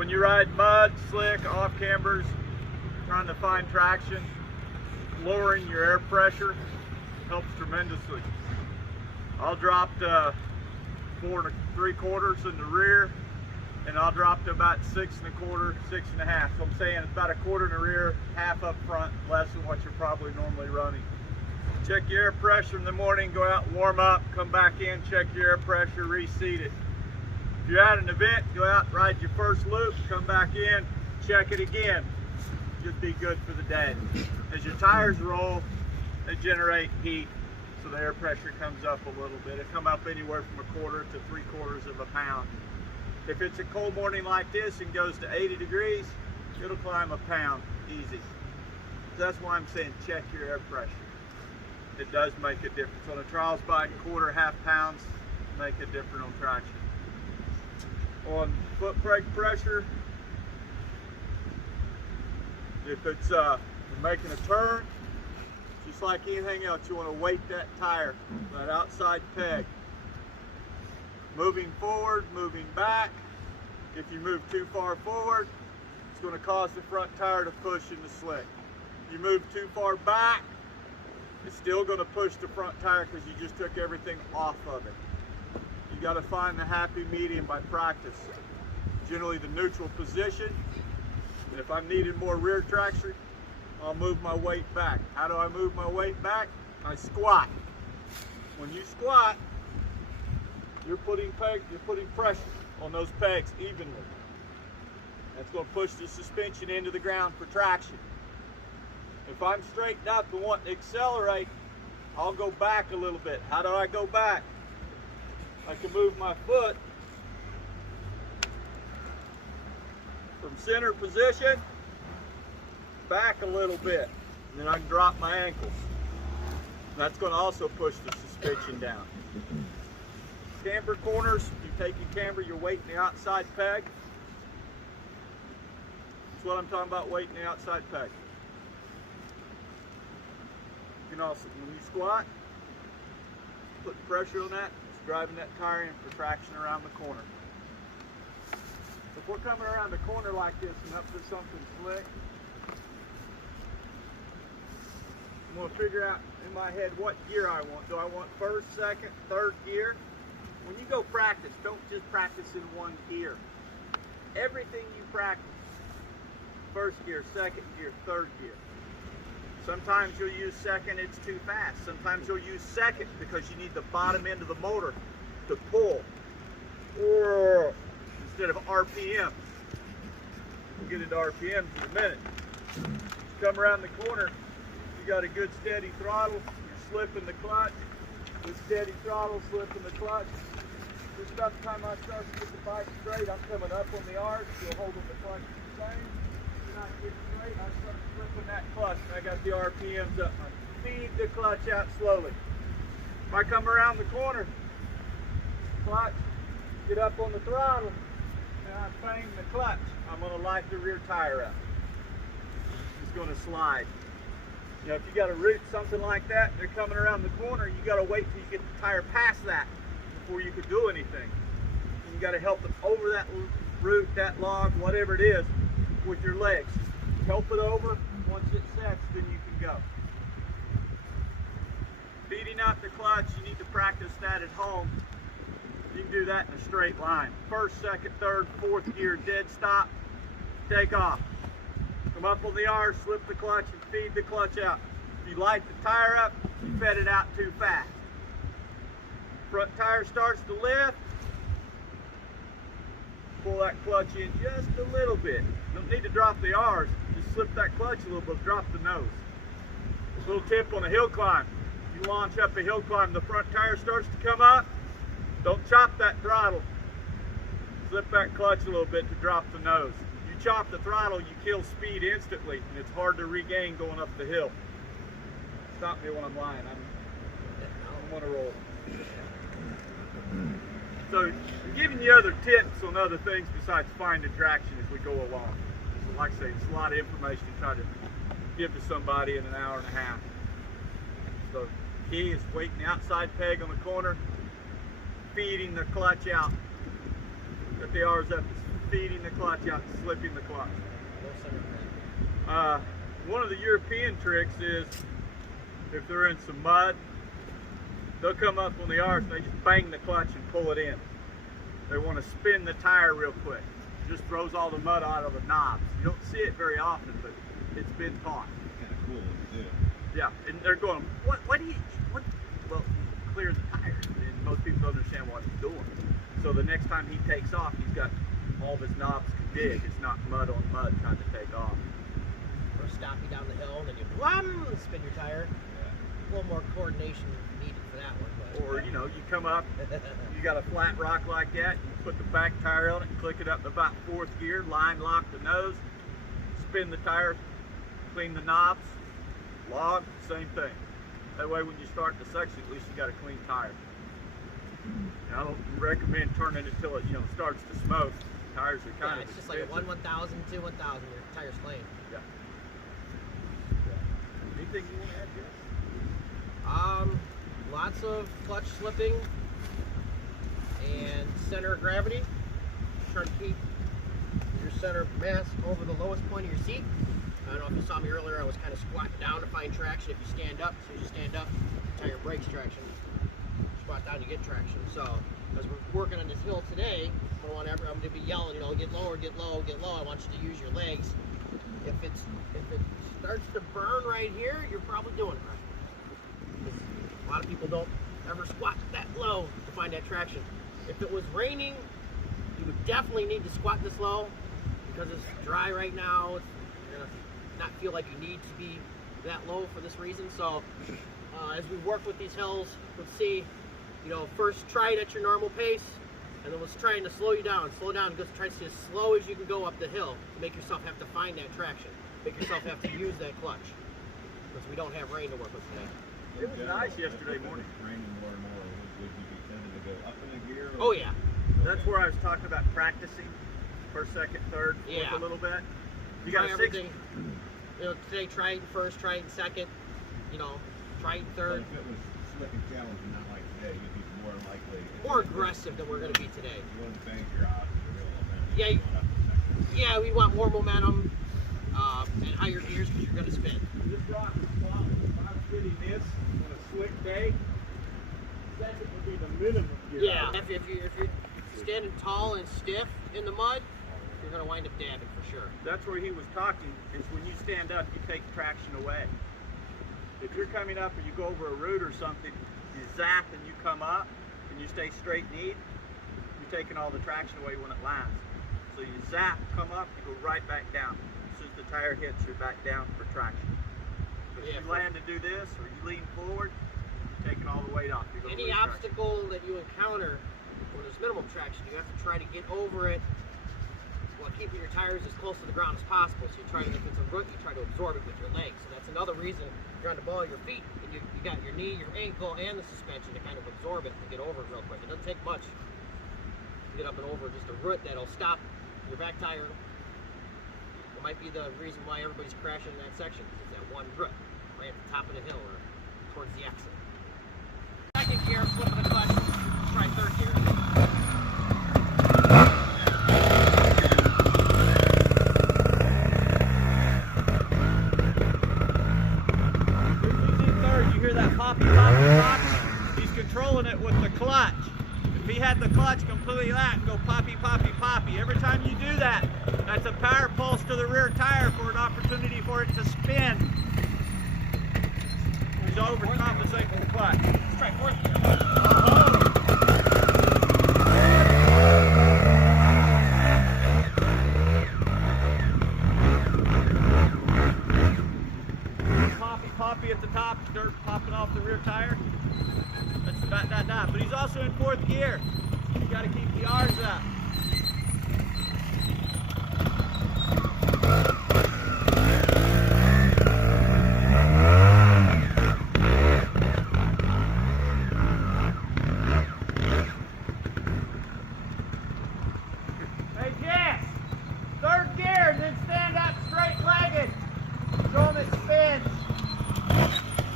When you ride mud, slick, off cambers, trying to find traction, lowering your air pressure helps tremendously. I'll drop to 4 3/4 in the rear, and I'll drop to about 6 1/4, 6 1/2. So I'm saying it's about 1/4 in the rear, half up front, less than what you're probably normally running. Check your air pressure in the morning, go out and warm up, come back in, check your air pressure, reseat it. If you're at an event, go out, ride your first loop, come back in, check it again. You'll be good for the day. As your tires roll, they generate heat, so the air pressure comes up a little bit. It come up anywhere from 1/4 to 3/4 of a pound. If it's a cold morning like this and goes to 80 degrees, it'll climb a pound easy. That's why I'm saying check your air pressure. It does make a difference. On a trials bike, 1/4, 1/2 pounds make a difference on traction. On foot brake pressure, if it's you're making a turn, just like anything else, you want to weight that tire, that outside peg. Moving forward, moving back. If you move too far forward, it's going to cause the front tire to push in the slick. If you move too far back, it's still going to push the front tire because you just took everything off of it. You got to find the happy medium by practice. Generally the neutral position. And if I'm needing more rear traction, I'll move my weight back. How do I move my weight back? I squat. When you squat, you're putting pressure on those pegs evenly. That's going to push the suspension into the ground for traction. If I'm straightened up and want to accelerate, I'll go back a little bit. How do I go back? I can move my foot from center position back a little bit, and then I can drop my ankles. That's going to also push the suspension down. Camber corners, you take your camber, you're weighting the outside peg. That's what I'm talking about, weighting the outside peg. You can also, when you squat, put pressure on that, it's driving that tire in for traction around the corner. If we're coming around the corner like this and up to something slick, I'm going to figure out in my head what gear I want. Do I want first, second, third gear? When you go practice, don't just practice in one gear. Everything you practice, first gear, second gear, third gear. Sometimes you'll use second, it's too fast. Sometimes you'll use second because you need the bottom end of the motor to pull. Or instead of RPMs. We'll get into RPMs in a minute. Come around the corner, you got a good steady throttle, you're slipping the clutch. With steady throttle, slipping the clutch. Just about the time I start to get the bike straight, I'm coming up on the arch, you'll hold on the clutch the same. When I get straight, I start flipping that clutch. I got the RPMs up. I feed the clutch out slowly. If I come around the corner, clutch, get up on the throttle, and I bang the clutch, I'm going to light the rear tire up. It's going to slide. You know, if you got a root, something like that, they're coming around the corner, you got to wait till you get the tire past that before you could do anything. And you got to help it over that root, that log, whatever it is, with your legs. Help it over. Once it sets, then you can go. Feeding up the clutch, you need to practice that at home. You can do that in a straight line. First, second, third, fourth gear, dead stop, take off. Come up on the R, slip the clutch, and feed the clutch out. If you light the tire up, you fed it out too fast. Front tire starts to lift. Pull that clutch in just a little bit. You don't need to drop the R's. Just slip that clutch a little bit, drop the nose. Little tip on a hill climb. You launch up a hill climb, the front tire starts to come up. Don't chop that throttle. Slip that clutch a little bit to drop the nose. Chop the throttle, you kill speed instantly, and it's hard to regain going up the hill. Stop me when I'm lying. I'm on a roll. So, I'm giving you other tips on other things besides finding traction as we go along. So like I say, it's a lot of information to try to give to somebody in an hour and a half. So, the key is weighting the outside peg on the corner, feeding the clutch out. Get the R's up as feeding the clutch out, slipping the clutch. No center gravity. One of the European tricks is if they're in some mud, they'll come up on the arch and they just bang the clutch and pull it in. They want to spin the tire real quick. Just throws all the mud out of the knobs. You don't see it very often, but it's been taught. Kind of cool to do. Yeah, and they're going, what do you, well, clear the tire. And most people don't understand what he's doing. So the next time he takes off, he's got all of his knobs can dig. It's not mud on mud trying to take off. Or stop you down the hill and then you wham, spin your tire. Yeah. A little more coordination needed for that one. But. Or, you know, you come up, you got a flat rock like that, you put the back tire on it, click it up to about 4th gear, line lock the nose, spin the tire, clean the knobs, log, same thing. That way when you start the section, at least you got a clean tire. And I don't recommend turning it until it, you know, starts to smoke. Tires are kind of it's just like a 1 1000, 2 1000, your tire's clean. Yeah. Anything you want to add, Jess? Lots of clutch slipping and center of gravity. Try to keep your center of mass over the lowest point of your seat. I don't know if you saw me earlier, I was kind of squatting down to find traction. If you stand up, as soon as you stand up, the tire breaks traction. Squat down, you get traction. So, as we're working on this hill today, I'm going to be yelling, you know, get lower, get low, get low. I want you to use your legs. If it starts to burn right here, you're probably doing it right. A lot of people don't ever squat that low to find that traction. If it was raining, you would definitely need to squat this low because it's dry right now. You're going to not feel like you need to be that low for this reason. So as we work with these hills, let's see, you know, first try it at your normal pace, and then let's try to slow you down. Slow down, just try to stay as slow as you can go up the hill to make yourself have to find that traction. Make yourself have to use that clutch because we don't have rain to work with today. It was nice yesterday morning. Raining more and more. Would you be tempted to go up in a gear? Oh yeah. That's where I was talking about practicing. First, second, third, Yeah. a little bit. You Try got a 6. everything. You know, today try it in first, try it in second. You know, try it in But third. if it was slick and challenging, not like today, you'd be more likely. More aggressive than we're going to be today. You want to bang your odds with a real momentum. Yeah, going up the section. Yeah, we want more momentum and higher gears because you're going to spin. This rock is flawless. If I was hitting this on a slick day, second would be the minimum gear. Yeah, if you're standing tall and stiff in the mud, you're going to wind up dabbing for sure. That's where he was talking, is when you stand up, you take traction away. If you're coming up and you go over a root or something, you zap and you come up and you stay straight kneed, you're taking all the traction away when it lands. So you zap, come up, you go right back down. As soon as the tire hits, you're back down for traction. But if you land to do this, or you lean forward, you're taking all the weight off. You're gonna Any lose traction. obstacle that you encounter when there's minimum traction, you have to try to get over it while keeping your tires as close to the ground as possible. So you try to, if it's a root, you try to absorb it with your legs. So that's another reason you're on the ball of your feet, and you got your knee, your ankle, and the suspension to kind of absorb it and get over it real quick. It doesn't take much to get up and over just a root that'll stop your back tire. It might be the reason why everybody's crashing in that section, is that one root right at the top of the hill or towards the exit. Second gear, flipping the clutch. Let's try third gear. You hear that poppy, poppy, poppy? He's controlling it with the clutch. If he had the clutch completely out and go poppy, poppy, poppy, every time you do that, that's a power pulse to the rear tire for an opportunity for it to spin. He's overcompensating with the clutch. Let's try fourth gear. Poppy at the top, dirt popping off the rear tire. That's that. But he's also in fourth gear. You got to keep the R's up. Hey Jess, third gear, then stand up straight-legged. Show him it spins.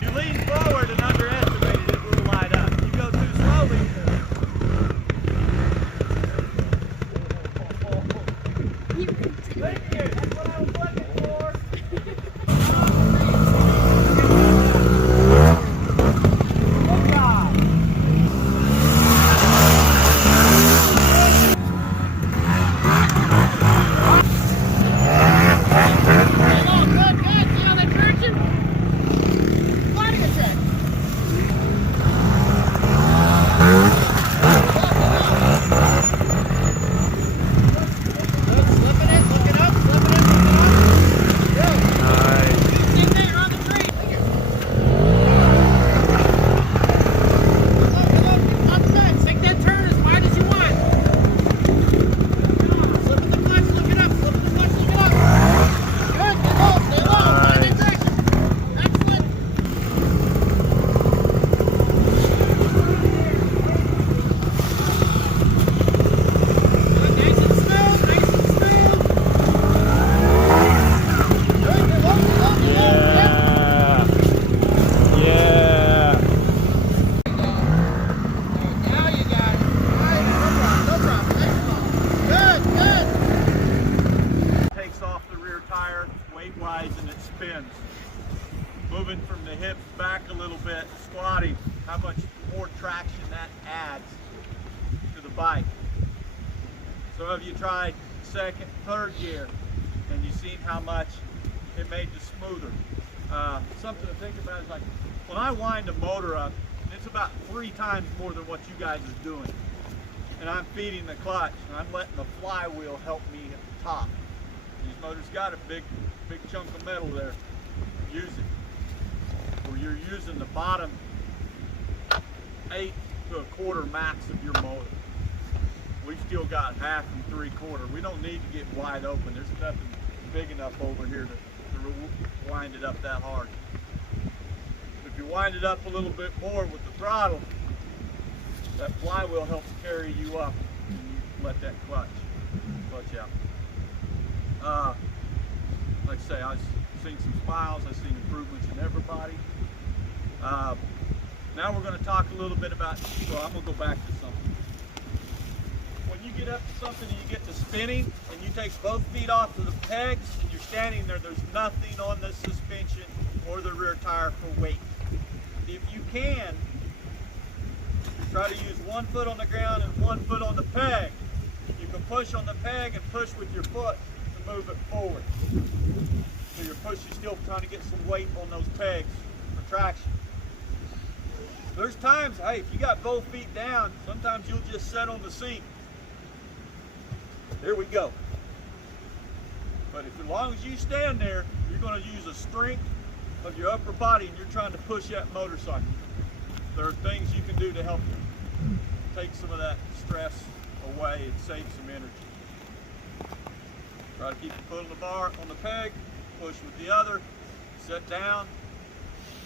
You lean forward and underestimate it, it will light up. You go too slowly. Thank you. That's what I was looking for. Good job. Good, good. See how that traction? Sliding attack. Good, slipping it, looking up, slipping it, looking up. Good. Nice. Same there on the tree. Come on, upside. Take that turn as wide as you want. Slipping the clutch, looking up, slipping the clutch, looking up. Good, stay low, find that traction. Excellent. Good, nice and smooth, nice and smooth. Good, you're low, Yeah. Yeah. Now you got it. Alright, no problem. Nice and good, good. Takes off the rear tire weight-wise and it spins. Moving from the hips back a little bit, squatting, how much more traction that adds to the bike. Some of you tried second, third gear, and you've seen how much it made you smoother. Something to think about is like, when I wind the motor up, it's about 3 times more than what you guys are doing. And I'm feeding the clutch, and I'm letting the flywheel help me at the top. These motors got a big chunk of metal there. Use it. Or you're using the bottom 1/8 to 1/4 max of your motor. We've still got 1/2 and 3/4. We don't need to get wide open. There's nothing big enough over here to wind it up that hard. If you wind it up a little bit more with the throttle, that flywheel helps carry you up and you let that clutch out. Like I say, I've seen some smiles, I've seen improvements in everybody. Now we're going to talk a little bit about, well, I'm going to go back to something. When you get up to something and you get to spinning and you take both feet off of the pegs and you're standing there, there's nothing on the suspension or the rear tire for weight. If you can, try to use 1 foot on the ground and 1 foot on the peg. You can push on the peg and push with your foot to move it forward. So you're still trying to get some weight on those pegs for traction. There's times, hey, if you got both feet down, sometimes you'll just set on the seat. There we go. But if, as long as you stand there, you're going to use the strength of your upper body and you're trying to push that motorcycle. There are things you can do to help you take some of that stress away and save some energy. Try to keep the foot on the bar, on the peg, push with the other, sit down,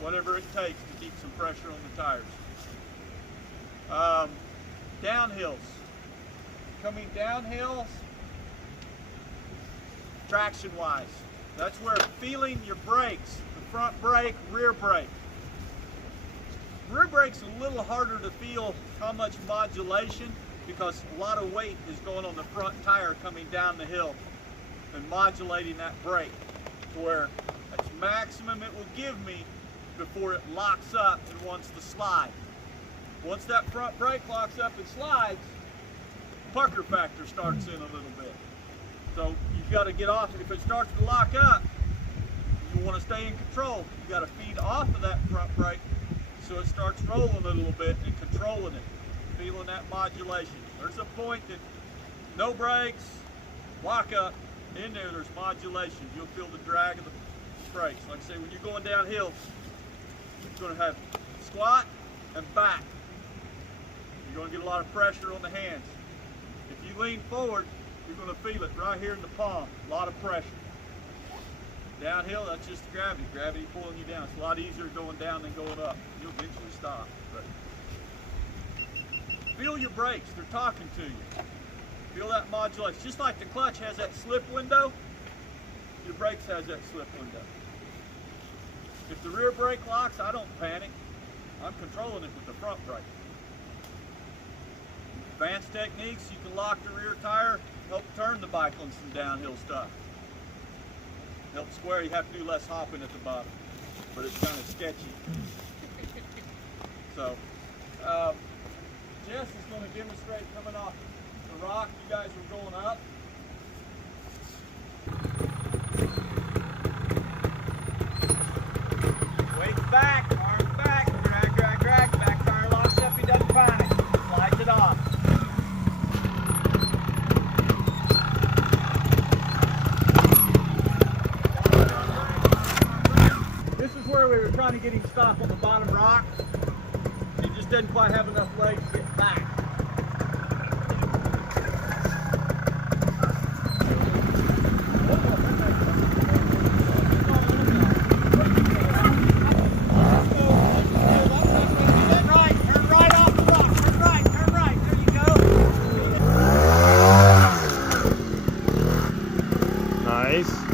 whatever it takes to keep some pressure on the tires. Downhills. Coming downhills, traction-wise, that's where feeling your brakes, the front brake, rear brake. Rear brake's a little harder to feel how much modulation because a lot of weight is going on the front tire coming down the hill and modulating that brake to where that's maximum it will give me before it locks up and wants to slide. Once that front brake locks up and slides, pucker factor starts in a little bit. So you've got to get off it. If it starts to lock up, you want to stay in control. You've got to feed off of that front brake so it starts rolling a little bit and controlling it, feeling that modulation. There's a point that no brakes, lock up, in there's modulation. You'll feel the drag of the brakes. Like I say, when you're going downhill, you're going to have squat and back. You're going to get a lot of pressure on the hands. If you lean forward, you're going to feel it right here in the palm, a lot of pressure. Downhill, that's just gravity. Gravity pulling you down. It's a lot easier going down than going up. You'll eventually stop. But feel your brakes. They're talking to you. Feel that modulation. Just like the clutch has that slip window, your brakes has that slip window. If the rear brake locks, I don't panic. I'm controlling it with the front brake. Advanced techniques, you can lock the rear tire help turn the bike on some downhill stuff. Help square, you have to do less hopping at the bottom, but it's kind of sketchy. So, Jess is going to demonstrate coming off the rock. You guys are going up. Weight back, arms back, drag, drag, drag. Back tire locks up, he doesn't panic. Slides it off. This is where we were trying to get him to stop on the bottom rock. He just doesn't quite have enough legs to get back. Nice.